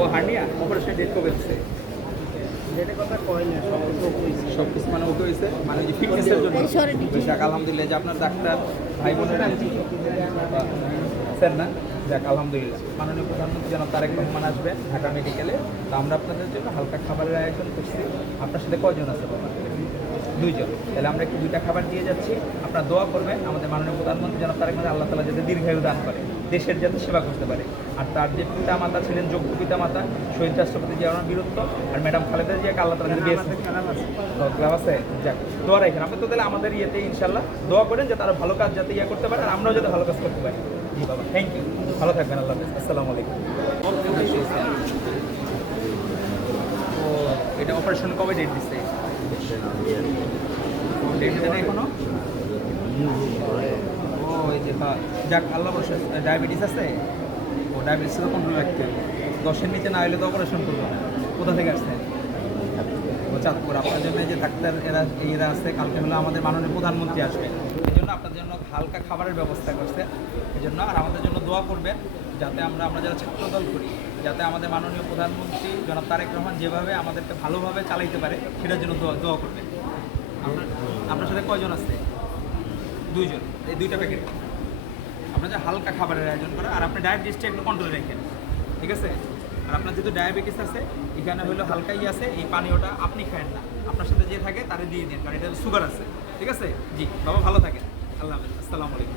ও hernia operation date কবে হচ্ছে? ডেটের কথা কয় না, সব কিছু মানে ওকে হয়েছে, মানে ওই যে ফিটনেসের জন্য যাক আলহামদুলিল্লাহ যে আপনার ডাক্তার ভাই বোনেরা স্যার না, যাক আলহামদুলিল্লাহ মাননীয় প্রধানমন্ত্রী জনাব তারেক রহমান আসবেন ঢাকা মেডিকেলে। তো আমরা আপনাদের জন্য হালকা খাবারের আয়োজন করছি। আপনার সাথে কয়জন আছে বাবা? দুইজন। তাহলে আমরা একটু দুইটা খাবার দিয়ে যাচ্ছি, আপনারা দোয়া করবেন আমাদের মাননীয় প্রধানমন্ত্রী জনাব তারেক রহমান আল্লাহ তাআলা যাতে দীর্ঘায়ু দান করে, দেশের যাতে সেবা করতে পারে। আর তার যে পিতা মাতা ছিলেন, যোগ্য পিতা মাতা শহীদ রাষ্ট্রপতি জিয়া রহমান বীরত্ব, আর ম্যাডাম খালেদা জিয়াকে আল্লাহ তাআলা যদি ক্লাব আছে, যাক দোয়া রাখেন। আপনি তো তাহলে আমাদের ইয়েতে ইনশাল্লাহ দোয়া করেন যে তারা ভালো কাজ যাতে ইয়ে করতে পারে, আর আমরাও যাতে ভালো কাজ করতে পারি। জি বাবা, থ্যাংক ইউ, ভালো থাকবেন, আল্লাহ হাফেজ, আসসালামু আলাইকুম। ও এটা অপারেশন কবে ডেট দিচ্ছে? ডেট দেন এখনো? ও এই যে যাক আল্লাহ বসে। ডায়াবেটিস আছে? ও ডায়াবেটিস তো কন্ট্রোল রাখতে হবে, 10-এর নিচে না হলে তো অপারেশন করবো না। কোথা থেকে আসছেন? ও চাঁদপুর। আপনার জন্য যে ডাক্তার এরা আছে, কালকে হলো আমাদের মাননীয় প্রধানমন্ত্রী আসবে, এই জন্য আপনার জন্য হালকা খাবারের ব্যবস্থা করছে এই জন্য। আর আমাদের জন্য দোয়া করবেন যাতে আমরা যারা ছাত্রদল করি, যাতে আমাদের মাননীয় প্রধানমন্ত্রী জনাব তারেক রহমান যেভাবে আমাদেরকে ভালোভাবে চালাইতে পারে সেটার জন্য দোয়া করবেন। আপনার সাথে কয়জন আছে? দুইজন। এই দুইটা প্যাকেট আপনার যে হালকা খাবারের আয়োজন করা। আর আপনি ডায়াবেটিসটা একটু কন্ট্রোলে রাখেন, ঠিক আছে? আর আপনার যেহেতু ডায়াবেটিস আছে, এখানে হলো হালকাই আছে, এই পানীয়টা আপনি খায়েন না, আপনার সাথে যে থাকে তারে দিয়ে দিন, কারণ এটা সুগার আছে, ঠিক আছে? জি বাবা, ভালো থাকেন, আল্লাহ হাফেজ, আসসালামু আলাইকুম।